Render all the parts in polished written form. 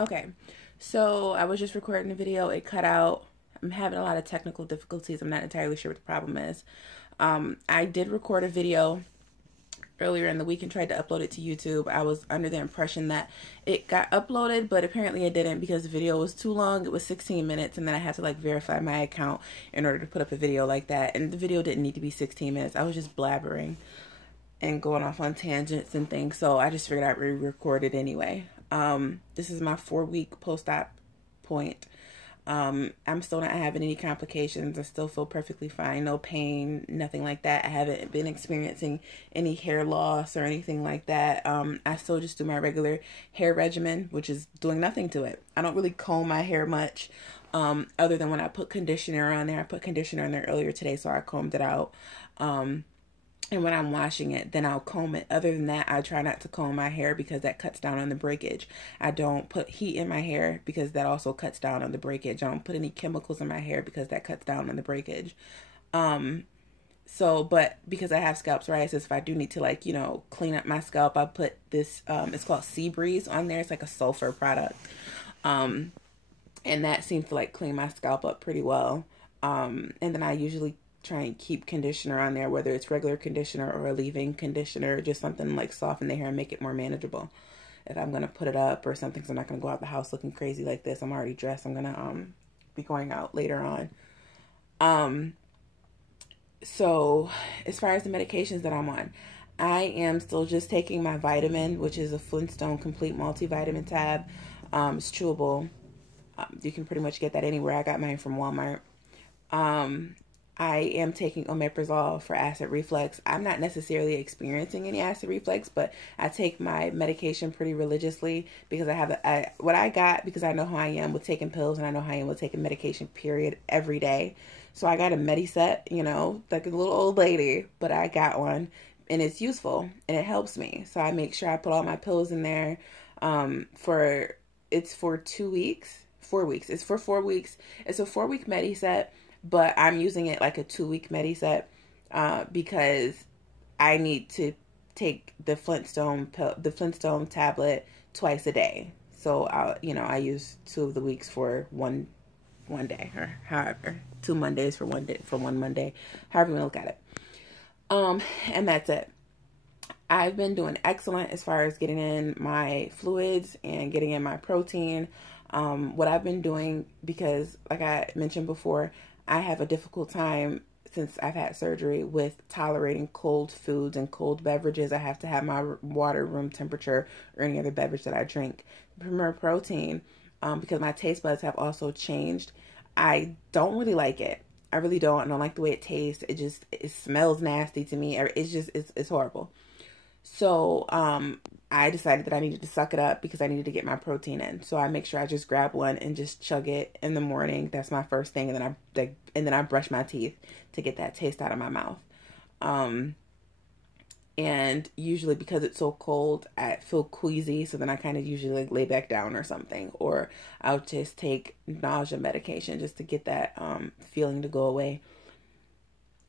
Okay, so I was just recording a video. It cut out. I'm having a lot of technical difficulties. I'm not entirely sure what the problem is. I did record a video earlier in the week and tried to upload it to YouTube. I was under the impression that it got uploaded, but apparently it didn't because the video was too long. It was 16 minutes, and then I had to like verify my account in order to put up a video like that. And the video didn't need to be 16 minutes. I was just blabbering and going off on tangents and things. So I just figured I'd re-record it anyway. This is my 4-week post-op point. I'm still not having any complications. I still feel perfectly fine. No pain, nothing like that. I haven't been experiencing any hair loss or anything like that. I still just do my regular hair regimen, which is doing nothing to it. I don't really comb my hair much, other than when I put conditioner on there. I put conditioner on there earlier today, so I combed it out. And when I'm washing it, then I'll comb it. Other than that, I try not to comb my hair because that cuts down on the breakage. I don't put heat in my hair because that also cuts down on the breakage. I don't put any chemicals in my hair because that cuts down on the breakage. But because I have scalp psoriasis, if I do need to clean up my scalp, I put this, it's called Sea Breeze on there. It's like a sulfur product. And that seems to clean my scalp up pretty well. And then I usually try and keep conditioner on there, whether it's regular conditioner or a leave-in conditioner, just something like soften the hair and make it more manageable. If I'm going to put it up or something, so I'm not going to go out the house looking crazy like this. I'm already dressed. I'm going to be going out later on. So as far as the medications that I'm on, I am still just taking my vitamin, which is a Flintstone Complete Multivitamin tab. It's chewable. You can pretty much get that anywhere. I got mine from Walmart. I am taking omeprazole for acid reflux. I'm not necessarily experiencing any acid reflux, but I take my medication pretty religiously because what I got, because I know how I am with taking pills and I know how I am with taking medication, period, every day. So I got a Mediset, like a little old lady, but I got one and it's useful and it helps me. So I make sure I put all my pills in there. It's for 2 weeks, 4 weeks. It's for 4 weeks. It's a 4-week Mediset. But I'm using it like a 2-week Mediset because I need to take the Flintstone tablet twice a day. So I use 2 of the weeks for one day, or however 2 Mondays for one day, for one Monday, however you want to look at it. And that's it. I've been doing excellent as far as getting in my fluids and getting in my protein. What I've been doing, because like I mentioned before, I have a difficult time since I've had surgery with tolerating cold foods and cold beverages. I have to have my water room temperature or any other beverage that I drink. Premier protein, because my taste buds have also changed. I don't really like it. I really don't. I don't like the way it tastes. It smells nasty to me. It's horrible. So, I decided that I needed to suck it up because I needed to get my protein in. So I make sure I just grab one and just chug it in the morning. That's my first thing. And then I brush my teeth to get that taste out of my mouth. And usually because it's so cold, I feel queasy. So then I kind of usually lay back down or something, or I'll just take nausea medication just to get that, feeling to go away.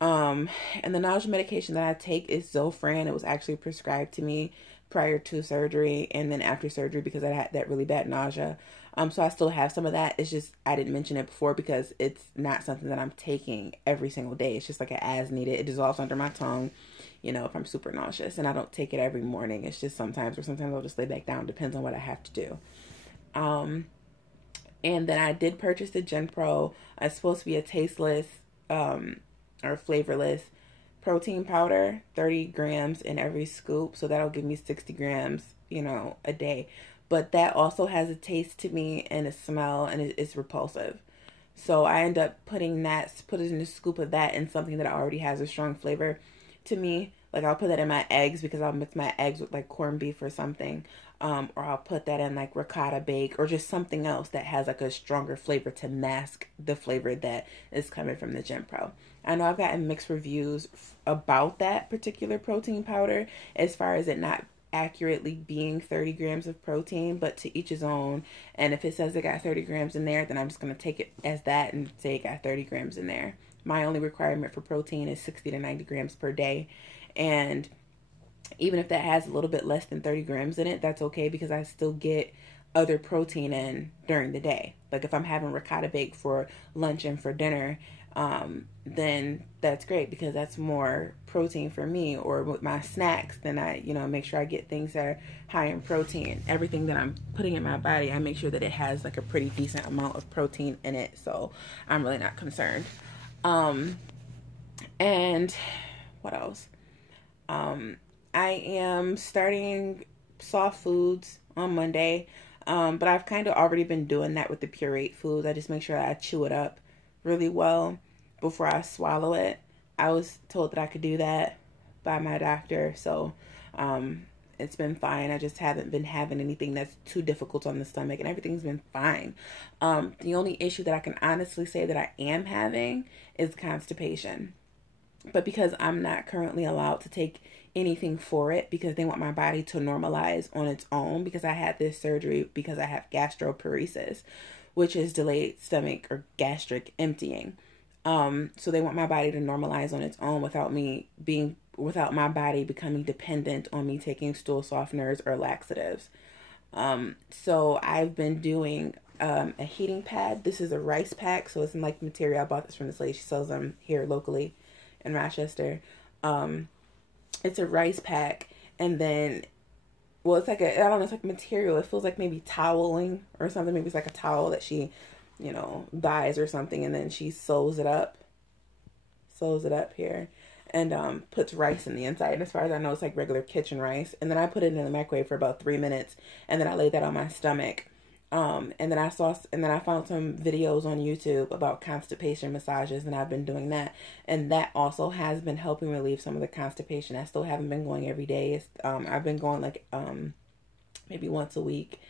And the nausea medication that I take is Zofran. It was actually prescribed to me prior to surgery and then after surgery because I had that really bad nausea. So I still have some of that. It's just, I didn't mention it before because it's not something that I'm taking every single day. It's just like an as needed. It dissolves under my tongue, if I'm super nauseous, and I don't take it every morning. It's just sometimes, or sometimes I'll just lay back down. Depends on what I have to do. And then I did purchase the Gen Pro. It's supposed to be a tasteless, or flavorless protein powder, 30 grams in every scoop. So that'll give me 60 grams, a day. But that also has a taste to me and a smell, and it's repulsive. So I end up putting in a scoop of that in something that already has a strong flavor to me. Like I'll put that in my eggs because I'll mix my eggs with like corned beef or something. Or I'll put that in like ricotta bake or just something else that has like a stronger flavor to mask the flavor that is coming from the Gen Pro. I know I've gotten mixed reviews about that particular protein powder as far as it not accurately being 30 grams of protein, but to each his own. And if it says it got 30 grams in there, then I'm just going to take it as that and say it got 30 grams in there. My only requirement for protein is 60 to 90 grams per day. And even if that has a little bit less than 30 grams in it, that's okay because I still get other protein in during the day. Like if I'm having ricotta bake for lunch and for dinner, then that's great because that's more protein for me. Or with my snacks, then I, make sure I get things that are high in protein. Everything that I'm putting in my body, I make sure that it has like a pretty decent amount of protein in it. So I'm really not concerned. And what else? I am starting soft foods on Monday. But I've kind of already been doing that with the pureed foods. I just make sure I chew it up really well before I swallow it. I was told that I could do that by my doctor. So, it's been fine. I just haven't been having anything that's too difficult on the stomach, and everything's been fine. The only issue that I can honestly say that I am having is constipation. But because I'm not currently allowed to take anything for it because they want my body to normalize on its own, because I had this surgery because I have gastroparesis, which is delayed stomach or gastric emptying. So they want my body to normalize on its own without my body becoming dependent on me taking stool softeners or laxatives. So I've been doing a heating pad. This is a rice pack, so it's in like material. I bought this from this lady. She sells them here locally in Rochester. It's a rice pack, and then, well, it's like I don't know, it's like material. It feels like maybe toweling or something. Maybe it's like a towel that she, dyes or something, and then she sews it up here, and puts rice in the inside. And as far as I know, it's like regular kitchen rice. And then I put it in the microwave for about 3 minutes, and then I laid that on my stomach. And then I found some videos on YouTube about constipation massages, and I've been doing that, and that also has been helping relieve some of the constipation. I still haven't been going every day. I've been going like maybe once a week,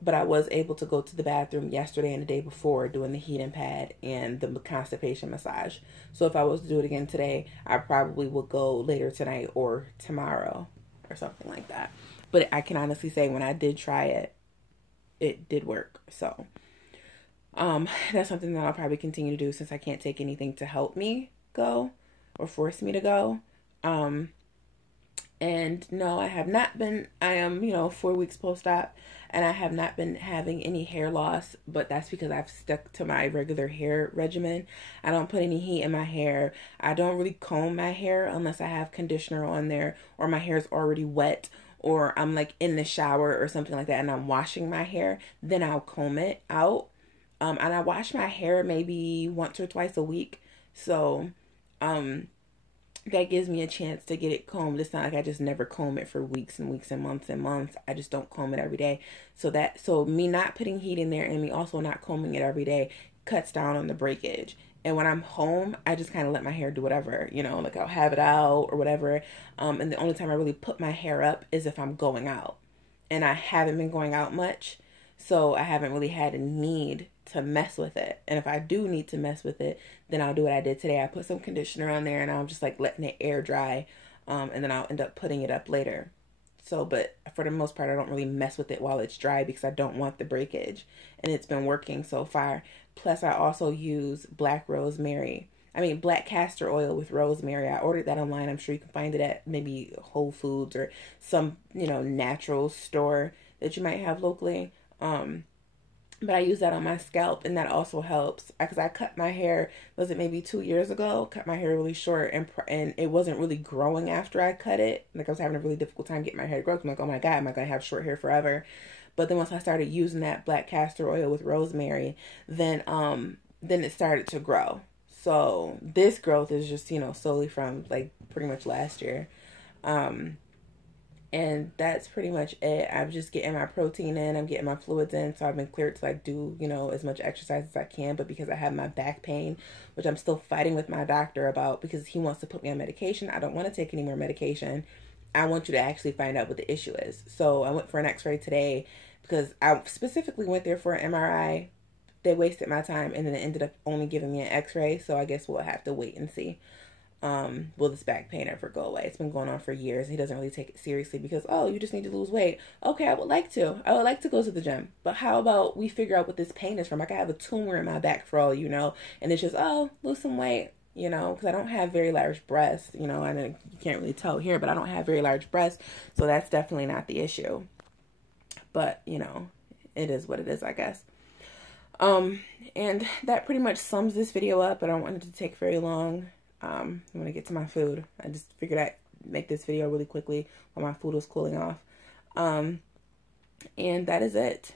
but I was able to go to the bathroom yesterday and the day before doing the heating pad and the constipation massage. So if I was to do it again today, I probably would go later tonight or tomorrow or something like that. But I can honestly say when I did try it, it did work. So that's something that I'll probably continue to do since I can't take anything to help me go or force me to go. And no, I have not been, I am, 4 weeks post-op, and I have not been having any hair loss, but that's because I've stuck to my regular hair regimen. I don't put any heat in my hair. I don't really comb my hair unless I have conditioner on there, or my hair is already wet, or I'm like in the shower or something like that and I'm washing my hair, then I'll comb it out. And I wash my hair maybe once or twice a week. So that gives me a chance to get it combed. It's not like I just never comb it for weeks and weeks and months. I just don't comb it every day. So me not putting heat in there and me also not combing it every day cuts down on the breakage. And when I'm home, I just kind of let my hair do whatever, like I'll have it out or whatever. And the only time I really put my hair up is if I'm going out. And I haven't been going out much, so I haven't really had a need to mess with it. And if I do need to mess with it, then I'll do what I did today. I put some conditioner on there and I'm just like letting it air dry. And then I'll end up putting it up later. So, but for the most part, I don't really mess with it while it's dry because I don't want the breakage. And it's been working so far. Plus, I also use black castor oil with rosemary. I ordered that online. I'm sure you can find it at maybe Whole Foods or some, natural store that you might have locally. But I use that on my scalp, and that also helps because I cut my hair, was it maybe 2 years ago? Cut my hair really short, and it wasn't really growing after I cut it. Like I was having a really difficult time getting my hair to grow. I'm like, oh my God, am I going to have short hair forever? But then once I started using that black castor oil with rosemary, then it started to grow. So this growth is just, solely from like pretty much last year. And that's pretty much it. I'm just getting my protein in. I'm getting my fluids in. So I've been cleared to like do, as much exercise as I can. But because I have my back pain, which I'm still fighting with my doctor about because he wants to put me on medication. I don't want to take any more medication. I want you to actually find out what the issue is. So I went for an x-ray today because I specifically went there for an MRI. They wasted my time and then it ended up only giving me an x-ray. So I guess we'll have to wait and see. Will this back pain ever go away? It's been going on for years. He doesn't really take it seriously because, you just need to lose weight. Okay, I would like to go to the gym. But how about we figure out what this pain is from? I could have a tumor in my back for all you know. And it's just, lose some weight, because I don't have very large breasts. I know you can't really tell here, but I don't have very large breasts. So that's definitely not the issue. But, it is what it is, I guess. And that pretty much sums this video up. I don't want it to take very long. I'm going to get to my food. I just figured I'd make this video really quickly while my food was cooling off. And that is it.